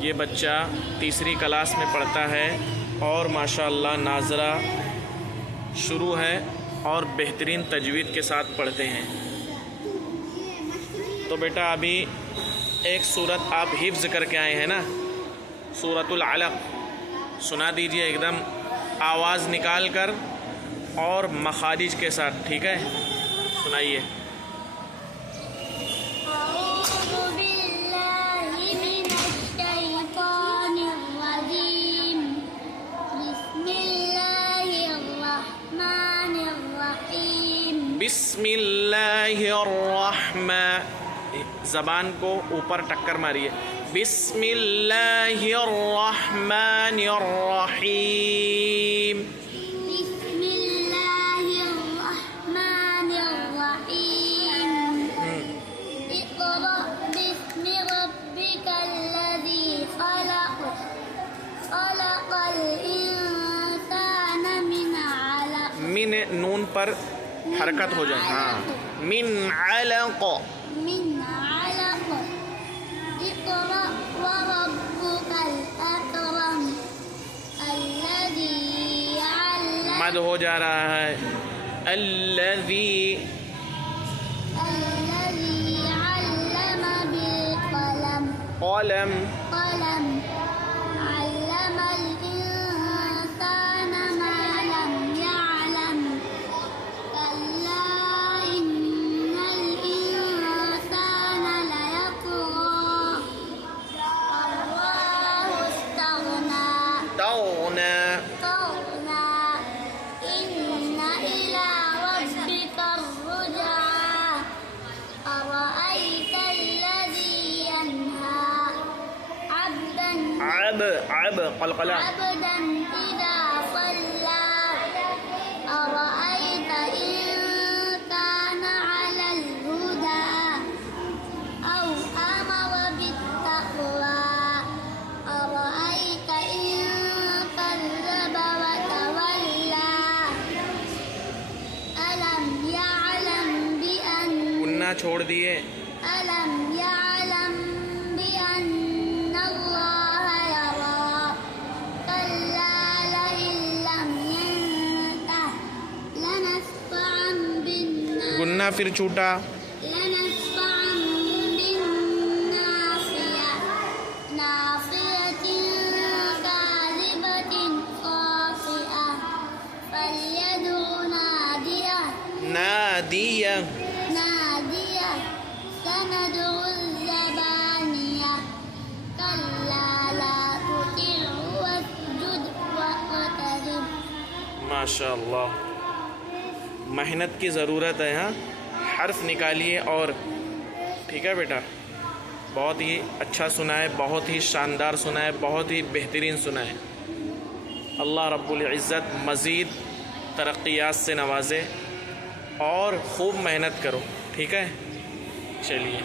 ये बच्चा तीसरी क्लास में पढ़ता है और माशाअल्लाह नाज़रा शुरू है और बेहतरीन तजवीद के साथ पढ़ते हैं। तो बेटा अभी एक सूरत आप हिफ्ज़ करके आए हैं ना, सूरतुल अलक़, सुना दीजिए एकदम आवाज़ निकाल कर और मखारिज के साथ, ठीक है? सुनाइए। बिस्मिल्लाहिर्रहमान, ज़बान को ऊपर टक्कर मारिए। बिस्मिल्लाहिर्रहमानिर्रहीम। बिस्मिल्लाहिर्रहमानिर्रहीम। इक़रा बिस्मि रब्बिकल्लज़ी ख़लक़, ख़लक़ल इंसान मिन अलक़। मिन नून पर हरकत हो जाए। हाँ, मिन अलक़, मिन अलक़। इक़रा व रब्बुकल अकरम अल्लज़ी अल्लम। मद हो जा रहा है। अल्लज़ी अल्लम बिल क़लम, क़लम, क़लम अल्लमल इंसान मा लम यअलम। कल्ला इन्नल इंसान लयत्ग़ा अर्रआहु इस्तग़ना। तौना, तग़ना इन्न इला रब्बिकर रुजआ। अरअयतल्लज़ी यन्हा अब्दन अब क़लक़ला, अब्दन इज़ा सल्ला। अरअयत इन कान अलल हुदा औ अमर बित्तक़वा। अरअयत इन कज़्ज़ब व तवल्ला। अलम यअलम बिअन्न गुन्ना छोड़ दिए। अलम यअलम बिअन्नल्लाह यरा। कल्ला लइन लम यंतह लनस्फ़अन बिन्नासियah। गुन्ना फिर छूटा। लनस्फ़अन बिन्नासियह नासियतिन काज़िबतिन ख़ातिअह फ़ल्यदउ नादियह। नादिया, नादिया सनदउल ज़बानिया। कल्ला ला तुतिअहु वस्जुद वक़्तरिब। माशाअल्लाह, मेहनत की ज़रूरत है। हाँ, हर्फ निकालिए और ठीक है बेटा, बहुत ही अच्छा सुना है, बहुत ही शानदार सुना है, बहुत ही बेहतरीन सुना है। अल्लाह रब्बुल इज़्ज़त मज़ीद तरक्कियात से नवाजे और खूब मेहनत करो, ठीक है? चलिए।